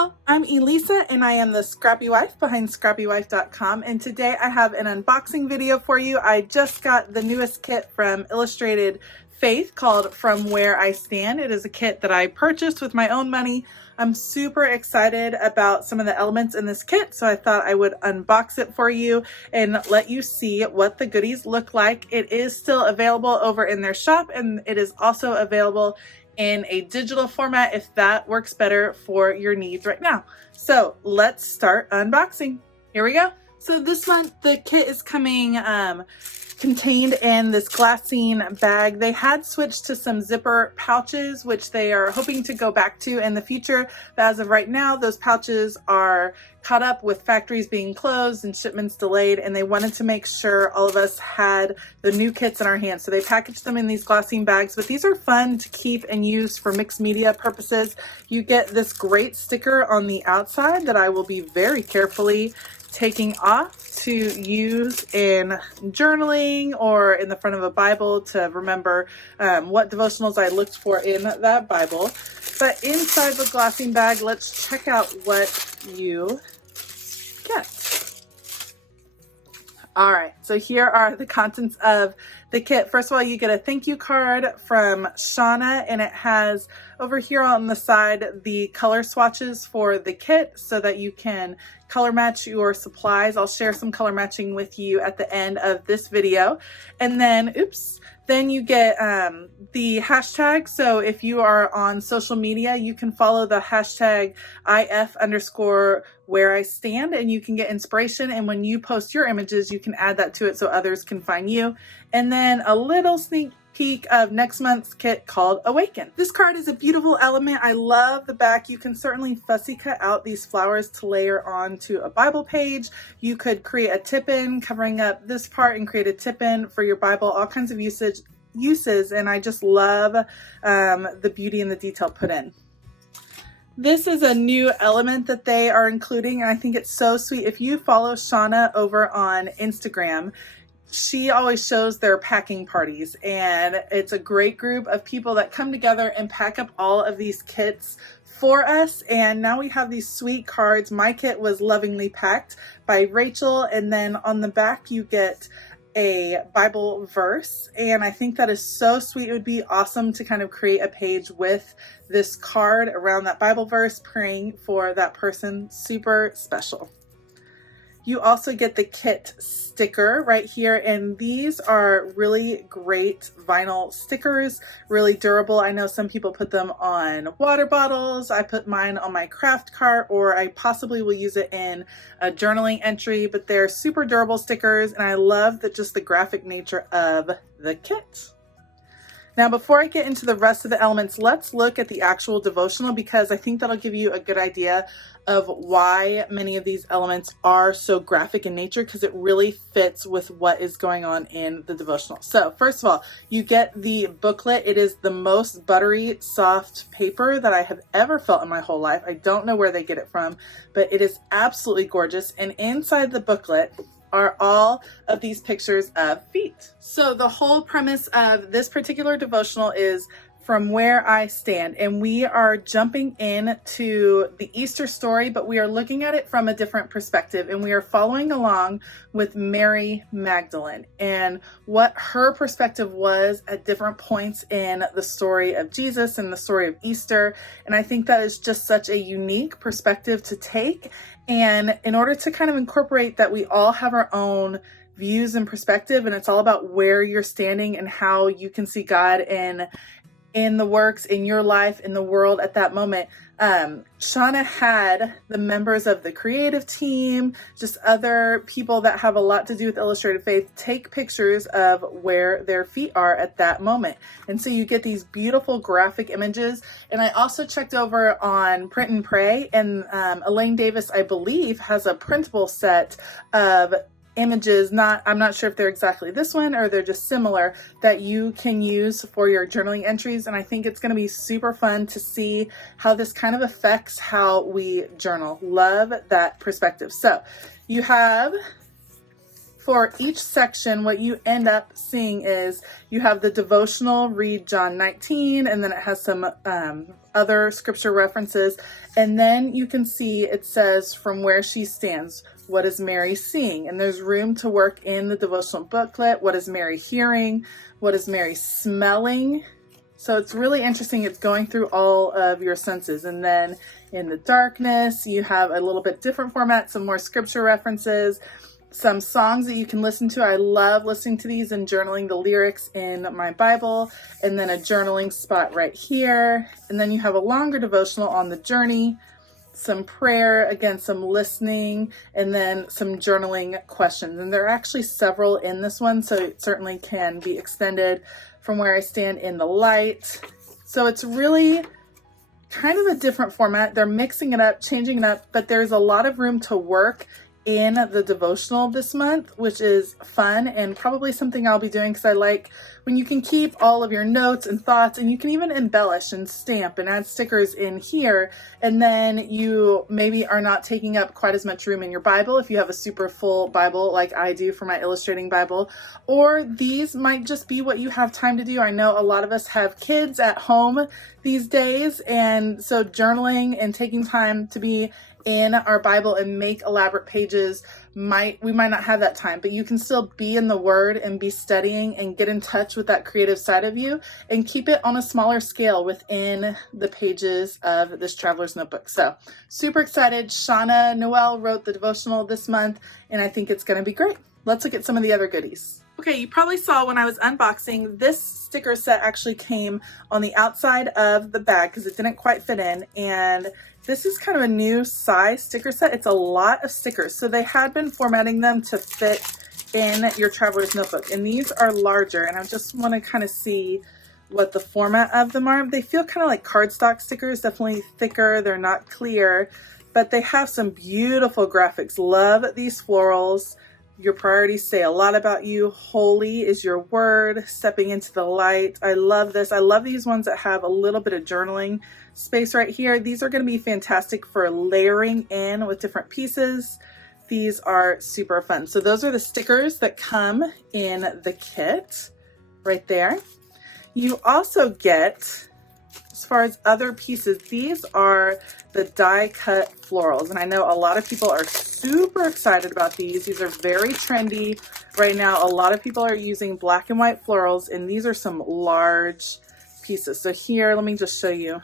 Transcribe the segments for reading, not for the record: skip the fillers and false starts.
y'all, I'm Elisa and I am the Scrappy Wife behind scrappywife.com, and today I have an unboxing video for you. I just got the newest kit from Illustrated Faith called From Where I Stand. It is a kit that I purchased with my own money. I'm super excited about some of the elements in this kit, so I thought I would unbox it for you and let you see what the goodies look like. It is still available over in their shop, and it is also available in a digital format if that works better for your needs right now. So let's start unboxing. Here we go. So this month the kit is coming contained in this glassine bag. They had switched to some zipper pouches, which they are hoping to go back to in the future. But as of right now, those pouches are caught up with factories being closed and shipments delayed, and they wanted to make sure all of us had the new kits in our hands. So they packaged them in these glassine bags, but these are fun to keep and use for mixed media purposes. You get this great sticker on the outside that I will be very carefully taking off to use in journaling or in the front of a Bible to remember what devotionals I looked for in that Bible. But inside the glassine bag, let's check out what you get. All right, so here are the contents of the kit. First of all, you get a thank you card from Shauna, and it has over here on the side the color swatches for the kit so that you can color match your supplies. I'll share some color matching with you at the end of this video. And then, then you get the hashtag. So if you are on social media, you can follow the hashtag IF_where I stand, and you can get inspiration. And when you post your images, you can add that to it so others can find you. And then a little sneak peek of next month's kit called Awaken. This card is a beautiful element. I love the back. You can certainly fussy cut out these flowers to layer onto a Bible page. You could create a tip-in covering up this part and create a tip-in for your Bible, all kinds of uses, and I just love the beauty and the detail put in. This is a new element that they are including, and I think it's so sweet. If you follow Shauna over on Instagram, she always shows their packing parties, and it's a great group of people that come together and pack up all of these kits for us. And now we have these sweet cards. My kit was lovingly packed by Rachel, and then on the back you get a Bible verse, and I think that is so sweet. It would be awesome to kind of create a page with this card around that Bible verse, praying for that person. Super special. You also get the kit sticker right here, and these are really great vinyl stickers, really durable. I know some people put them on water bottles. I put mine on my craft cart, or I possibly will use it in a journaling entry, but they're super durable stickers, and I love just the graphic nature of the kit. Now, before I get into the rest of the elements, let's look at the actual devotional, because I think that'll give you a good idea of why many of these elements are so graphic in nature, because it really fits with what is going on in the devotional. So first of all, you get the booklet. It is the most buttery, soft paper that I have ever felt in my whole life. I don't know where they get it from, but it is absolutely gorgeous. And inside the booklet are all of these pictures of feet. So the whole premise of this particular devotional is From Where I Stand, and we are jumping into the Easter story, but we are looking at it from a different perspective, and we are following along with Mary Magdalene and what her perspective was at different points in the story of Jesus and the story of Easter. And I think that is just such a unique perspective to take. And in order to kind of incorporate that, we all have our own views and perspective, and it's all about where you're standing and how you can see God in the works, in your life, in the world at that moment. Shauna had the members of the creative team, just other people that have a lot to do with Illustrated Faith, take pictures of where their feet are at that moment. And so you get these beautiful graphic images. And I also checked over on Print and Pray, and Elaine Davis, I believe, has a printable set of images. I'm not sure if they're exactly this one or they're just similar, that you can use for your journaling entries. And I think it's going to be super fun to see how this kind of affects how we journal. Love that perspective. So you have for each section, what you end up seeing is you have the devotional, read John 19, and then it has some other scripture references. And then you can see it says from where she stands, what is Mary seeing? And there's room to work in the devotional booklet. What is Mary hearing? What is Mary smelling? So it's really interesting. It's going through all of your senses. And then in the darkness, you have a little bit different format, some more scripture references, some songs that you can listen to. I love listening to these and journaling the lyrics in my Bible, and then a journaling spot right here. And then you have a longer devotional on the journey, some prayer, again, some listening, and then some journaling questions. And there are actually several in this one, so it certainly can be extended. From where I stand in the light. So it's really kind of a different format. They're mixing it up, changing it up, but there's a lot of room to work in the devotional this month, which is fun and probably something I'll be doing because I like when you can keep all of your notes and thoughts, and you can even embellish and stamp and add stickers in here, and then you maybe are not taking up quite as much room in your Bible if you have a super full Bible like I do for my illustrating Bible, or these might just be what you have time to do. I know a lot of us have kids at home these days, and so journaling and taking time to be in our Bible and make elaborate pages we might not have that time, but you can still be in the Word and be studying and get in touch with that creative side of you and keep it on a smaller scale within the pages of this Traveler's Notebook. So super excited. Shauna Noel wrote the devotional this month, and I think it's going to be great. Let's look at some of the other goodies. Okay, you probably saw when I was unboxing, this sticker set actually came on the outside of the bag because it didn't quite fit in, and this is kind of a new size sticker set. It's a lot of stickers. So they had been formatting them to fit in your Traveler's Notebook, and these are larger, and I just want to kind of see what the format of them are. They feel kind of like cardstock stickers, definitely thicker. They're not clear, but they have some beautiful graphics. Love these florals. Your priorities say a lot about you. Holy is your word. Stepping into the light. I love this. I love these ones that have a little bit of journaling space right here. These are going to be fantastic for layering in with different pieces. These are super fun. So those are the stickers that come in the kit right there. You also get, as far as other pieces, these are the die cut florals. And I know a lot of people are super excited about these. These are very trendy right now. A lot of people are using black and white florals, and these are some large pieces. So here, let me just show you.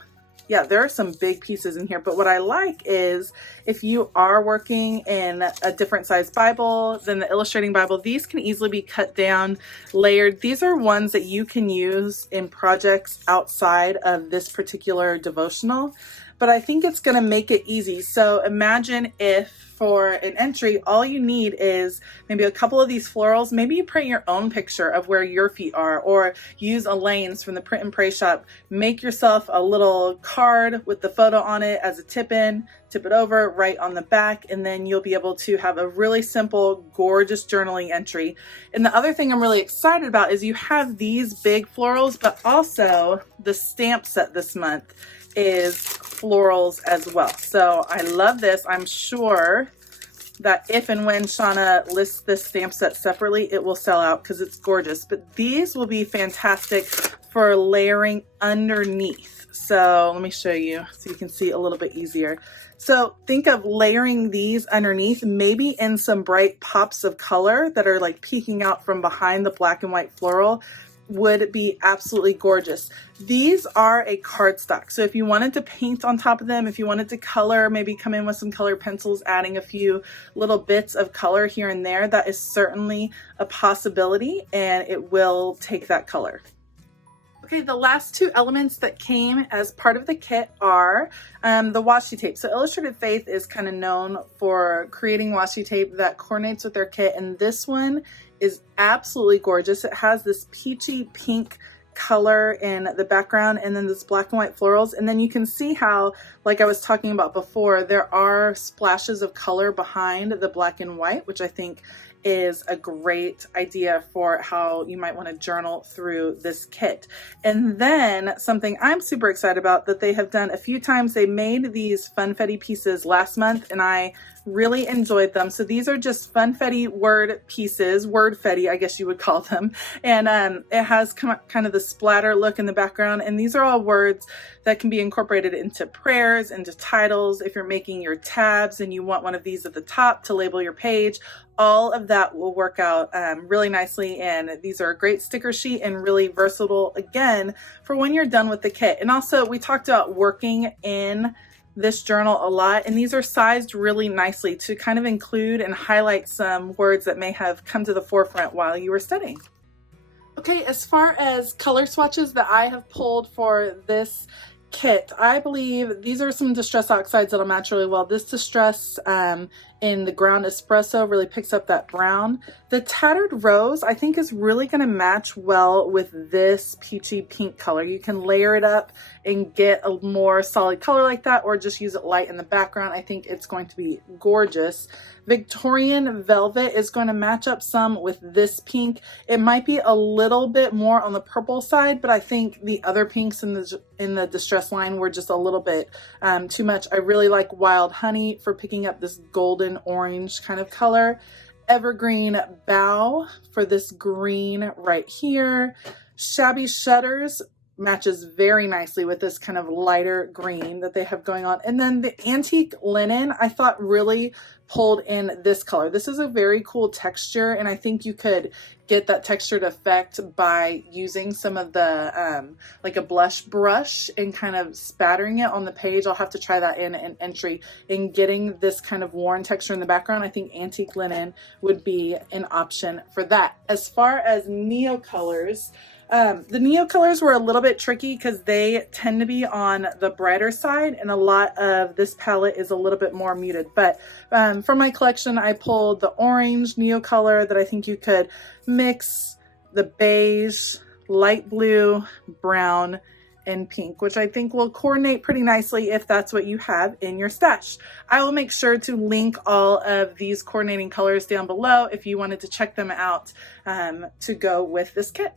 Yeah, there are some big pieces in here, but what I like is if you are working in a different size Bible than the illustrating Bible, these can easily be cut down, layered. These are ones that you can use in projects outside of this particular devotional, but I think it's going to make it easy. So imagine if for an entry, all you need is maybe a couple of these florals. Maybe you print your own picture of where your feet are, or use Elaine's from the Print and Pray shop. Make yourself a little card with the photo on it as a tip it over right on the back, and then you'll be able to have a really simple, gorgeous journaling entry. And the other thing I'm really excited about is you have these big florals, but also the stamp set this month is florals as well. So I love this. I'm sure that if and when Shauna lists this stamp set separately, it will sell out because it's gorgeous. But these will be fantastic for layering underneath. So let me show you so you can see a little bit easier. So think of layering these underneath, maybe in some bright pops of color that are like peeking out from behind the black and white floral. Would be absolutely gorgeous. These are a cardstock. So if you wanted to paint on top of them, if you wanted to color, maybe come in with some color pencils, adding a few little bits of color here and there, that is certainly a possibility, and it will take that color. Okay, the last two elements that came as part of the kit are the washi tape. So Illustrated Faith is kind of known for creating washi tape that coordinates with their kit, and this one is absolutely gorgeous. It has this peachy pink color in the background, and then this black and white florals, and then you can see how, like I was talking about before, there are splashes of color behind the black and white, which I think is a great idea for how you might want to journal through this kit. And then something I'm super excited about that they have done a few times, they made these funfetti pieces last month and I really enjoyed them. So these are just funfetti word pieces, wordfetti, I guess you would call them. And it has kind of the splatter look in the background. And these are all words that can be incorporated into prayers, into titles. If you're making your tabs and you want one of these at the top to label your page, all of that will work out really nicely. And these are a great sticker sheet and really versatile, again, for when you're done with the kit. And also we talked about working in this journal a lot, and these are sized really nicely to kind of include and highlight some words that may have come to the forefront while you were studying. Okay, as far as color swatches that I have pulled for this kit, I believe these are some distress oxides that'll match really well. This distress in the ground espresso really picks up that brown. The tattered rose I think is really going to match well with this peachy pink color. You can layer it up and get a more solid color like that, or just use it light in the background. I think it's going to be gorgeous. Victorian velvet is going to match up some with this pink. It might be a little bit more on the purple side, but I think the other pinks in the distress line were just a little bit too much. I really like wild honey for picking up this golden orange kind of color. Evergreen bough for this green right here. Shabby shutters matches very nicely with this kind of lighter green that they have going on. And then the antique linen, I thought really pulled in this color. This is a very cool texture, and I think you could get that textured effect by using some of the like a blush brush and kind of spattering it on the page. I'll have to try that in an entry. In getting this kind of worn texture in the background, I think antique linen would be an option for that. As far as neo colors, the neo colors were a little bit tricky because they tend to be on the brighter side, and a lot of this palette is a little bit more muted. But from my collection, I pulled the orange neo color that I think you could mix, the beige, light blue, brown, and pink, which I think will coordinate pretty nicely if that's what you have in your stash. I will make sure to link all of these coordinating colors down below if you wanted to check them out to go with this kit.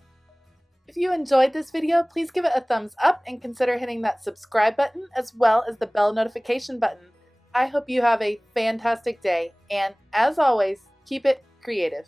If you enjoyed this video, please give it a thumbs up and consider hitting that subscribe button as well as the bell notification button. I hope you have a fantastic day, and as always, keep it creative.